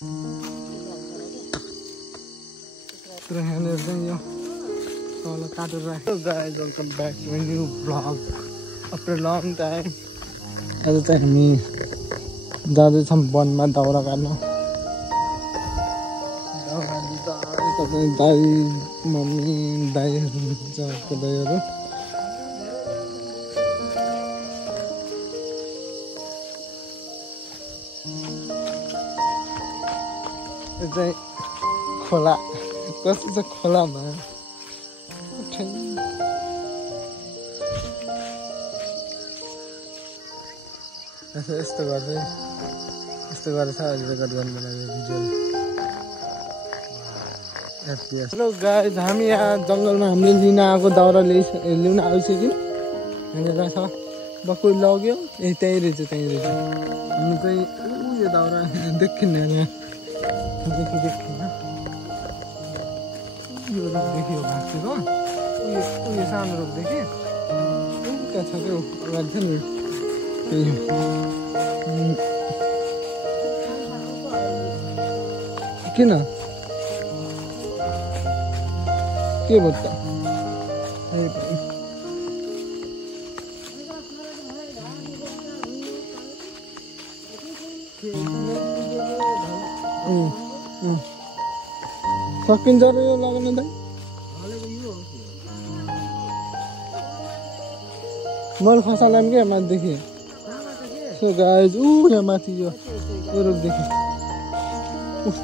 Terus yang yo. Kalau kader lah. So guys, welcome back to a new vlog after a long time. आज चाहिँ हामी जाँदैछौँ वनमा दाउरा काट्न। दाउरा दिँदा दाइ मम्मी दाइहरू हुन्छ दाइहरू। यो चाहिँ खोला कस्तो छ खोलामा यस्तो गरेर छ अहिले रेकर्ड गर्नु लागि भिडियो। हेलो गाइस, हामी यहाँ जङ्गलमा हामीले लिन आएको दाउरा ल्याउन आइसक्यौँ। यहाँनिर छ बक्कु लग्यो त्यहीँ रहेछ हामी चाहिँ यो दाउरा देखिन्न यहाँ देखिन्न यो रुख देखियो भाँचेको उयो सानो रुख देखेँ कहाँ छ क्या अगाडि छ नि किन के भयो त सकिन्छ र यो लगाउन त मैले खसालाम क्या माथिदेखि। सो गाइज यहाँ माथि यो रुखदेखि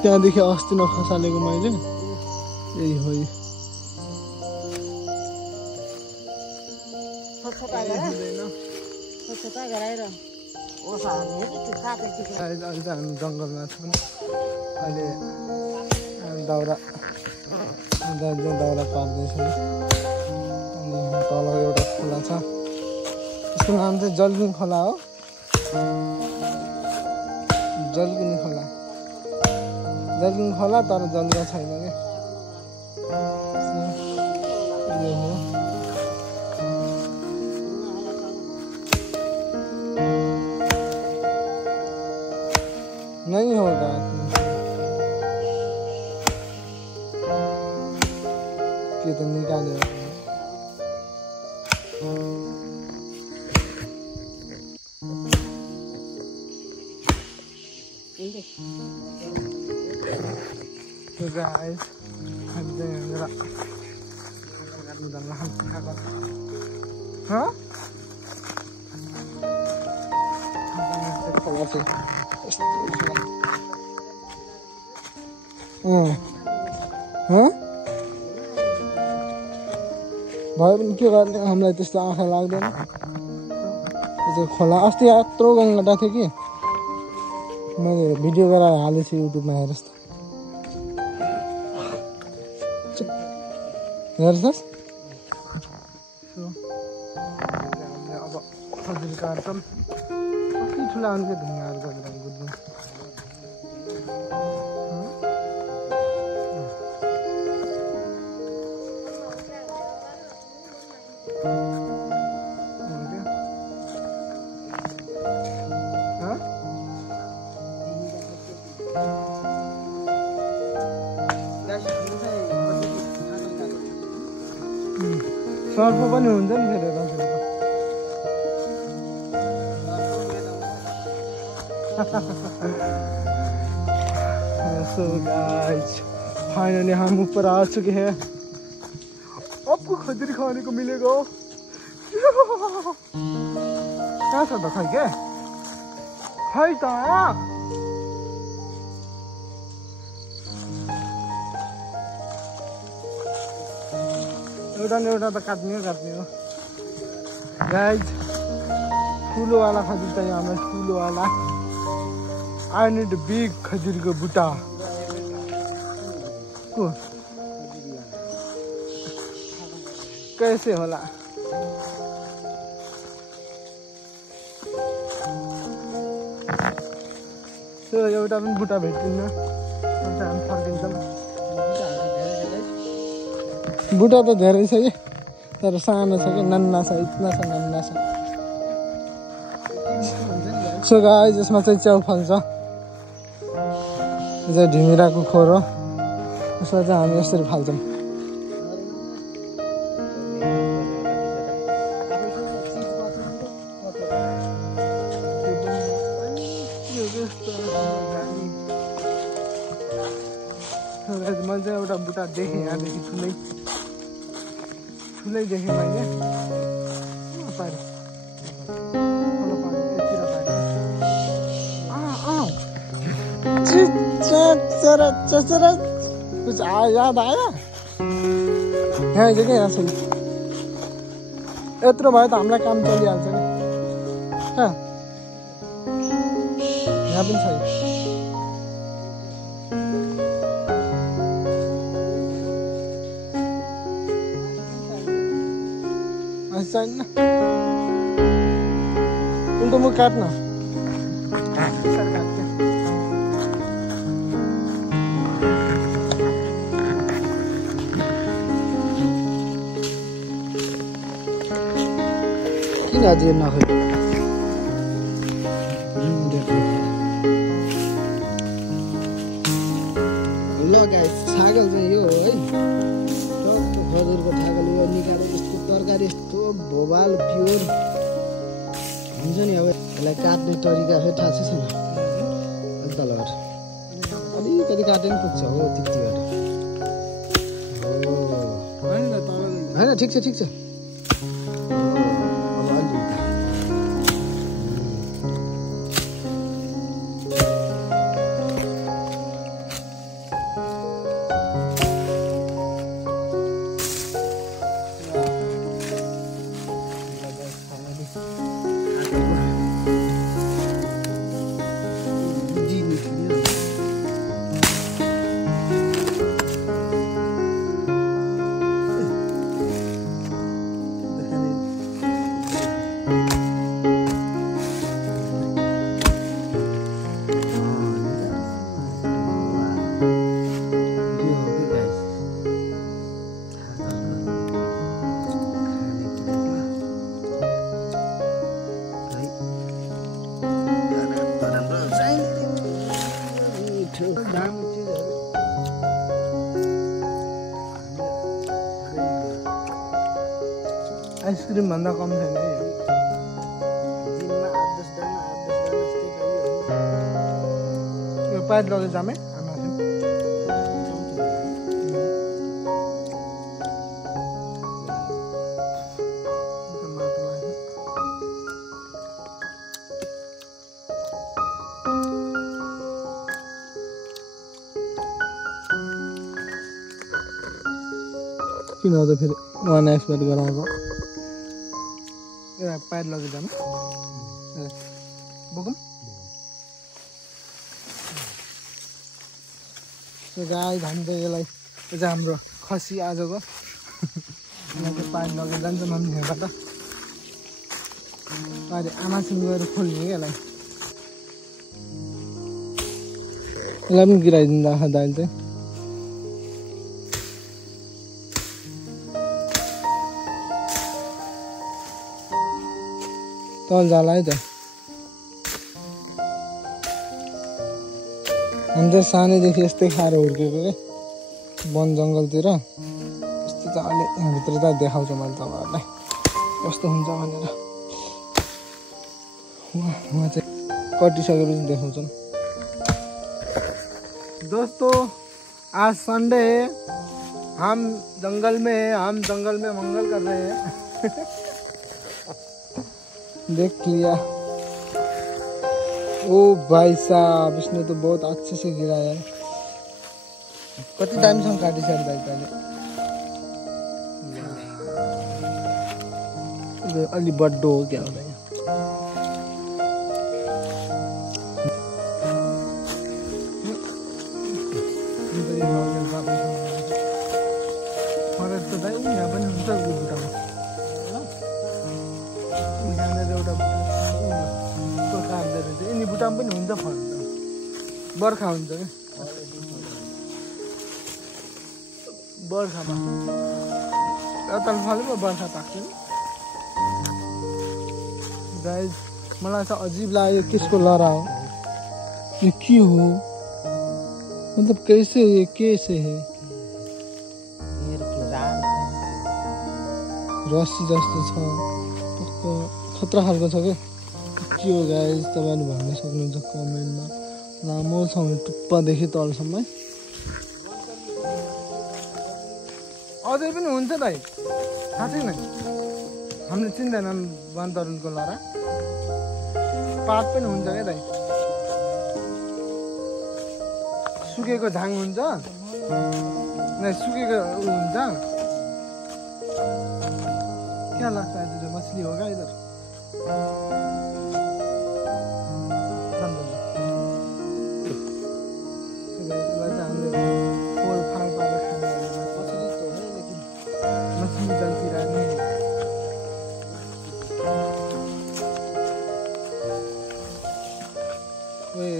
त्यहाँदेखि अस्ति नखसालेको मैले यही हो। अहिले चाहिँ हामी जङ्गलमा छौँ। अहिले दाउरा पार्दैछौँ। अनि तल एउटा खोला छ, यसको नाम चाहिँ जलकुनी खोला हो। जलकुनी खोला तर जलुवा छैन क्या। यो हो नहीं होगा के तो निकाल्यो। So guys, हामी चाहिँ यहाँनिर खोला छ भयो पनि के गर्ने, हामीलाई त्यस्तो आँखा लाग्दैन। खोला अस्ति यत्रो गङ्गाटा थियो कि मैले भिडियो गरेर हालेको छु युट्युबमा, हेर्नुहोस् त। हेर्नुहोस् अब खजुर काट्छौँ। कति ठुला हुन्छ ढुङ्गाहरू गरेर गुड्नु। सर्प पनि हुन्छ नि फेरि रचेको। So guys, finally हम ऊपर आ चुके हैं। आपको खजूर खाने को मिलेगा। कहाँ छ त खै के खै त एउटा त काट्ने हो गाइज। ठुलोवाला खजुर चाहियो हामीलाई, ठुलोवाला। आई निड बिग खजुरको बुट्टा। कैसे होला? एउटा पनि बुट्टा भेट्दिन्न, हामी फर्किन्छौँ। बुट्टा त धेरै छ कि तर सानो छ कि नन्ना छ, इतना छ नन्ना छ। सो गाइस, यसमा चाहिँ च्याउ फल्छ। चाहिँ ढिमिराको खोर हो। यसमा चाहिँ हामी यसरी फाल्छौँ। मैले चाहिँ एउटा बुट्टा देखेँ यहाँदेखि ठुलै देखेँ मैले। कुछ याद आयो यहाँ चाहिँ क्या यहाँ छ यत्रो भयो त हामीलाई काम चलिहाल्छ नि कहाँ यहाँ पनि छ छैन उल्टो मुख काट्न किन अझै नखै ल गाइस छागल चाहिँ यो हो है खजुरको छागल यो निकालेर यस्तो तरकारी यस्तो भोबाल प्योर हुन्छ नि। अब यसलाई काट्ने तरिका फेरि थाहा छैन अलि तलबाट अलिकति काट्यो नि पुग्छ हो त्यतिबाट होइन ठिक छ ठिक छ। आइसक्रिम भन्दा कम छैन है दिनमा 8-10 दाना जस्तै खाइयो यो पाइप लगे जामे किन हो त फेरि वान एक्सपेक्ट गराएको पैर लगे जाना बोकम गाई धान चाहिँ यसलाई यो चाहिँ हाम्रो खसी आजको यहाँ चाहिँ पैर लगे जान्छ मम्मी यहाँबाट पारि आमासँग गएर खोल्ने क्या यसलाई पनि गिराइदिँदा दाइल चाहिँ तल जाला है त हामी चाहिँ सानैदेखि यस्तै खाएर हुर्केको क्या वन जङ्गलतिर यस्तो चाहिँ अलि यहाँभित्र त देखाउँछु मैले तपाईँहरूलाई कस्तो हुन्छ भनेर उहाँ चाहिँ कटिसकेपछि देखाउँछु दोस्तों आज संडे है हम जंगल में मंगल कर रहे हैं देख लिया ओ भाई साहब इसने तो बहुत अच्छे से गिराया है कति टाइम से काटी सर दाइ पहले अलि बड्डो हो क्या होला फरेस्ट त दाइ यहाँ पनि हुन्छ बुटामा बुटाम पनि हुन्छ फल बर्खा हुन्छ क्या बर्खामा अतल फलेको बर्खा पाक्छ गाइस मलाई चाहिँ अजिब लाग्यो किसको लरा हो यो के हो मतलब कैसे ये कैसे है रस्सी जस्तो छ टक्क खतरा खालको छ के हो गाइस तपाईहरु भन्न सक्नुहुन्छ कमेन्टमा लामो छ भने टुप्पादेखि तलसम्म अझै पनि हुन्छ दाइ थाहा छैन हामीले चिन्दैनन् वनतरुलको लरा पात पनि हुन्छ क्या दाइ सुकेको झाङ हुन्छ नै सुकेको हुन्छ क्या लाग्छ आज जो मछली होगा इधर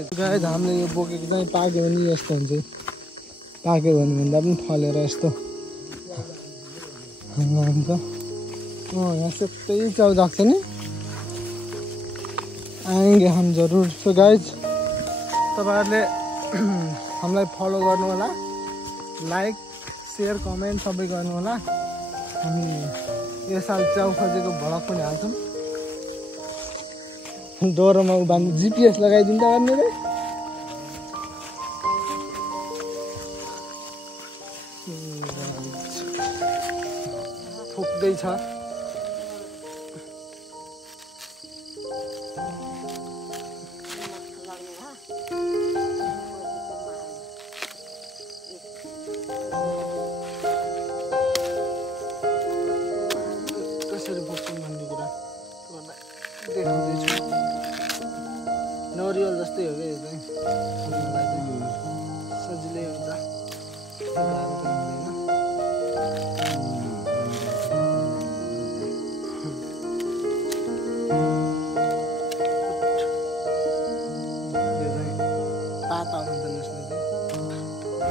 गाइस हामीले यो बोकेको चाहिँ पाक्यो भने यस्तो हुन्छ पाक्यो भने भन्दा पनि फलेर यस्तो हुन्छ यहाँ सबै च्याउ जाग्छ नि आएंगे हम जरुर सो गाइज तपाईहरुले हामीलाई फलो गर्नु होला लाइक शेयर कमेन्ट सबै गर्नु होला हामी यो साल च्याउ खोजेको भ्लग पनि हाल्छौँ डोरोमा बान्नु जीपीएस लगाइदिन्छ भन्ने रे फुक्दैछ कसरी बोक्छन् भन्ने कुरा देखाउँदैछु नरिवल जस्तै हो क्या यो चाहिँ सजिलै हुन्छ गाह्रो त हुँदैन यो चाहिँ पाता हुन्छ यसले चाहिँ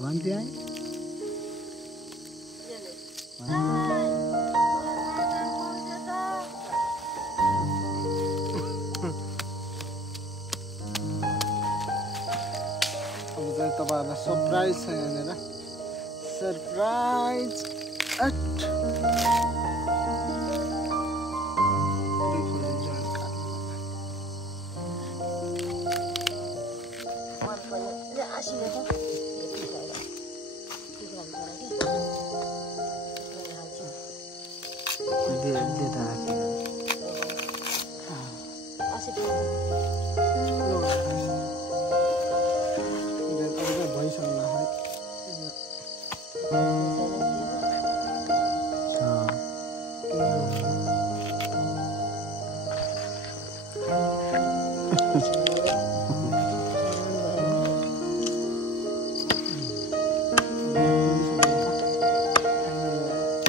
भन्थे है तपाईहरुलाई सरप्राइज छ यहाँनिर सरप्राइज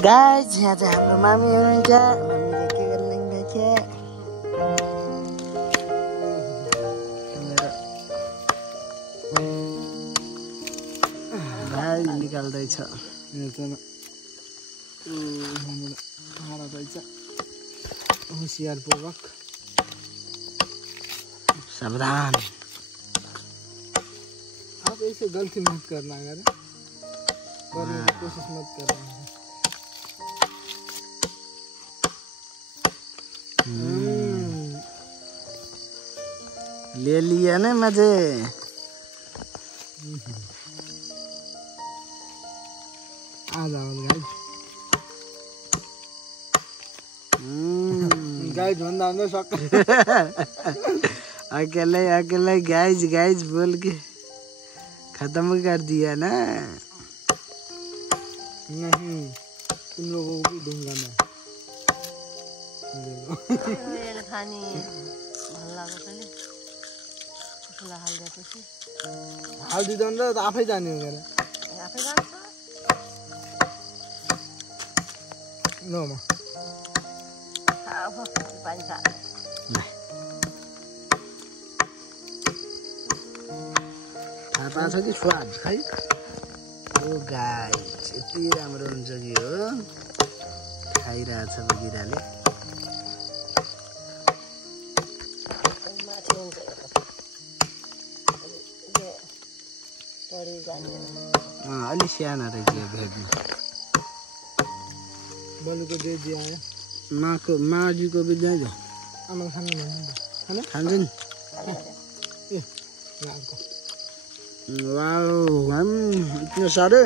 गाइस यहाँ चाहिँ हाम्रो मामी हुनुहुन्छ मामीले के गर्नुहुन्छ भाइ निकाल्दैछ होशियार पूर्वक सावधान आप ऐसे गलती मत करना अगर करने की कोशिश मत करना ले लिया ना मजे आ जाओ गाइस भन्दा भन्दै सक्छ अकेले अकेले गाइस गाइस बोल के खत्म कर दिया ना नहीं तुम लोगों को भी दूंगा मैं खानी भल लाग्छ नि कसलाई हाल्दैपछि हाल्दिँदैन र आफै जाने हो गरे आफै जान्छ नो म पानी खा थाहा पाएको छ कि स्वाद खै ओ गाइस यति राम्रो हुन्छ कि हो खाइरहेछ बगिराले तोरी गर्ने अलि सानो रहेछ यो भेट्नु बलुको बेजी आयो माजीको बित्दै छ आमा खानु भन्नु खानु खान्छ नि ए अर्को वाओ इतना सारे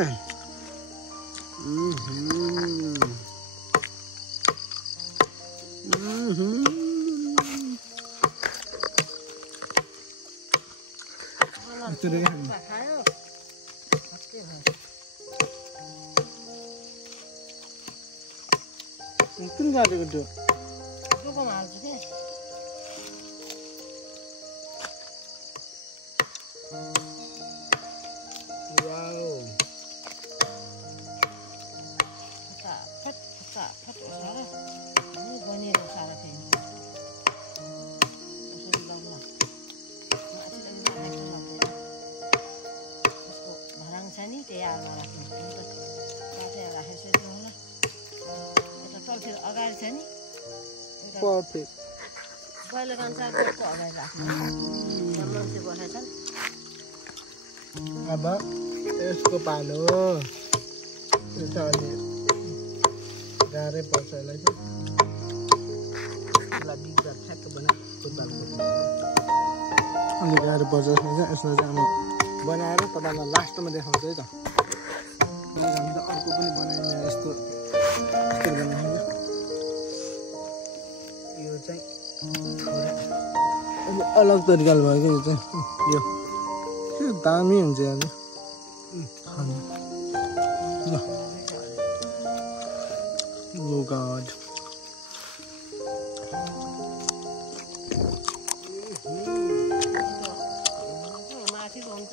खायो कुन काटेको त्यो टुप्पोमा हाल्छु के वाओ फटाफट सारा बनिएर सारा फेरि यसरी लग्ला माथि उसको भराङ छ नि त्यही आलुमा राख्नु राखेर राखेपछि होला यता तलतिर अगाडि छ नि पर्फेक्ट पहिलो अनुसार त्यसको अगाडि राख्नु त्यहाँ मान्छे बसेछन् अब यसको पालो यो चाहिँ अलि गाह्रै पर्छ यसलाई चाहिँ ठ्याक्क बना फुटबलको अलि गाह्रो पर्छ यसमा चाहिँ यसलाई चाहिँ अब बनाएर तपाईँलाई लास्टमा देखाउँछु है त हामी त अर्को पनि बनाइन्छ यस्तो बनाइन्छ यो चाहिँ अब अलग तरिकाले भयो क्या यो चाहिँ यो दामी हुन्छ आज Oh God. माथि हुन्छ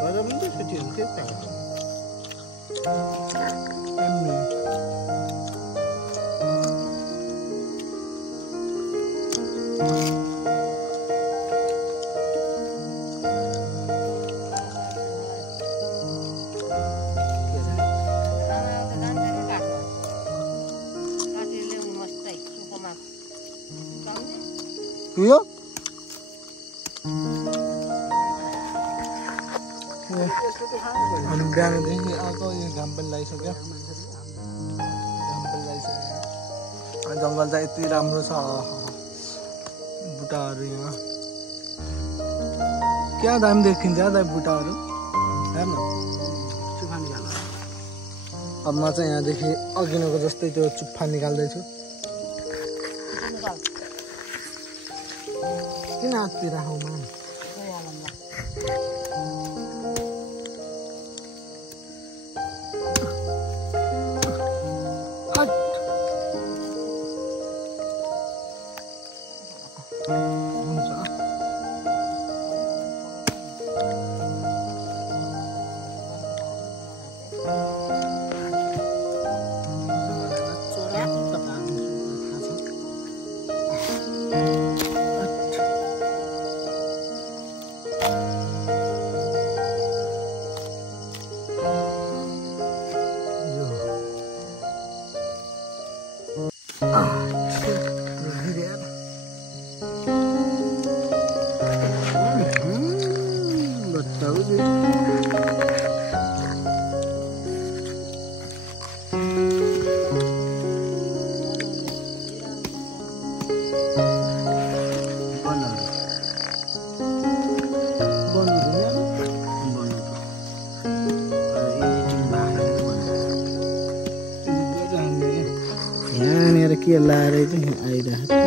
गरम पनि त छुट्टी हुन्छ के यो हामी बिहानदेखि आएको यो घाम पनि लगाइसक्यो जङ्गल चाहिँ यति राम्रो छ बुट्टाहरू यहाँ क्या दामी देखिन्छ दाइ बुट्टाहरू हेर्न अब म चाहिँ यहाँदेखि अघिनको जस्तै त्यो चुप्फा निकाल्दैछु किन हाततिर आउमा के लाएर चाहिँ आइरहेको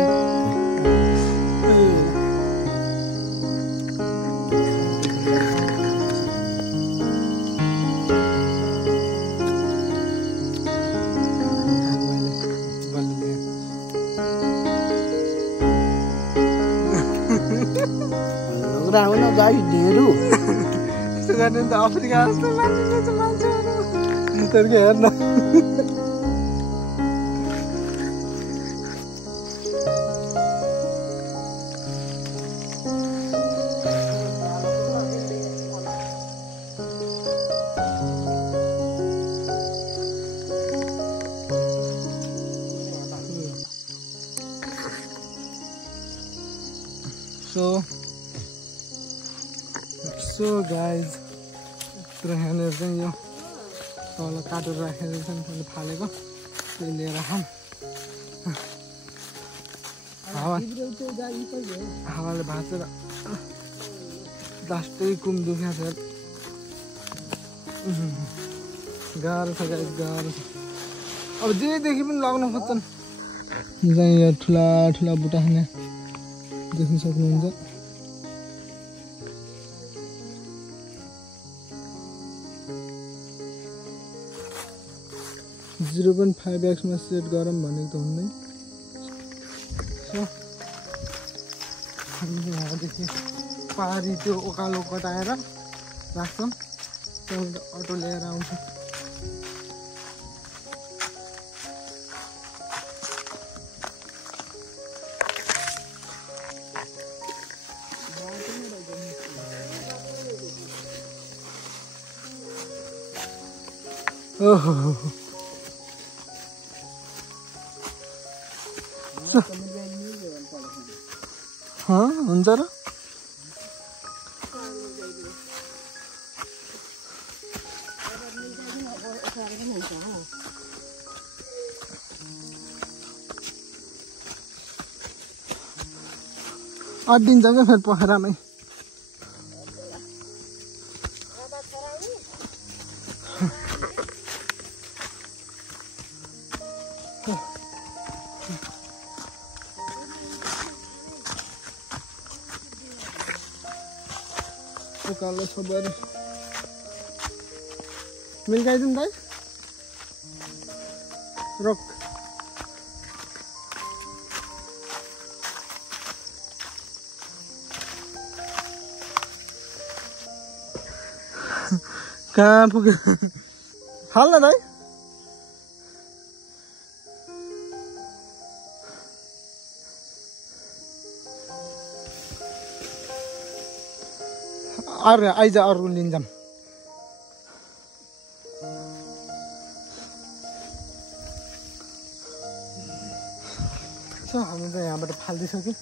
राहुल गाई ढेरू त्यस्तो गर्ने त अफ्रिका जस्तो मान्छेहरू हेर्न सो गाइज यत्रो यहाँनिर चाहिँ यो तल काटेर राखेर चाहिँ मैले फालेको त्यही लिएर खाऊँ हावाले भाँचेर लास्टै कुम दुख्या छ गाह्रो छ गाइज गाह्रो छ अब जेदेखि पनि लाग्न खोज्छन् चाहिँ यो ठुला ठुला बुट्टा खाने देख्न सक्नुहुन्छ 0.5x मा सेट गरौँ भनेको त हुँदैन सो हामीले यहाँदेखि पारी त्यो ओकालो कटाएर राख्छौँ त्यहाँबाट अटो लिएर आउँछ ओहो हुन्छ र अड्डिन्छ क्या फेरि पोखरामै उकालो छ बरु मिल्काइदिउँ दाइ रोक कहाँ पुग्यो फाल्न दाइ अरे आइज अरू लिन्छौँ हामी त यहाँबाट फाल्दिसक्यौँ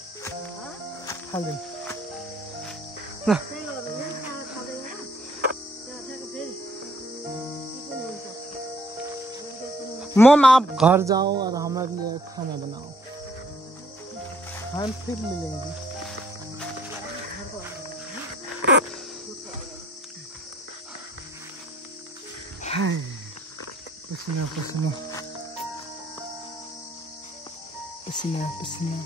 फाल्दिउँ ल मम आप घर जाओ और हमारे लिए खाना बनाओ हम फिर मिलेंगे पसीना पसीना पसीना पसीना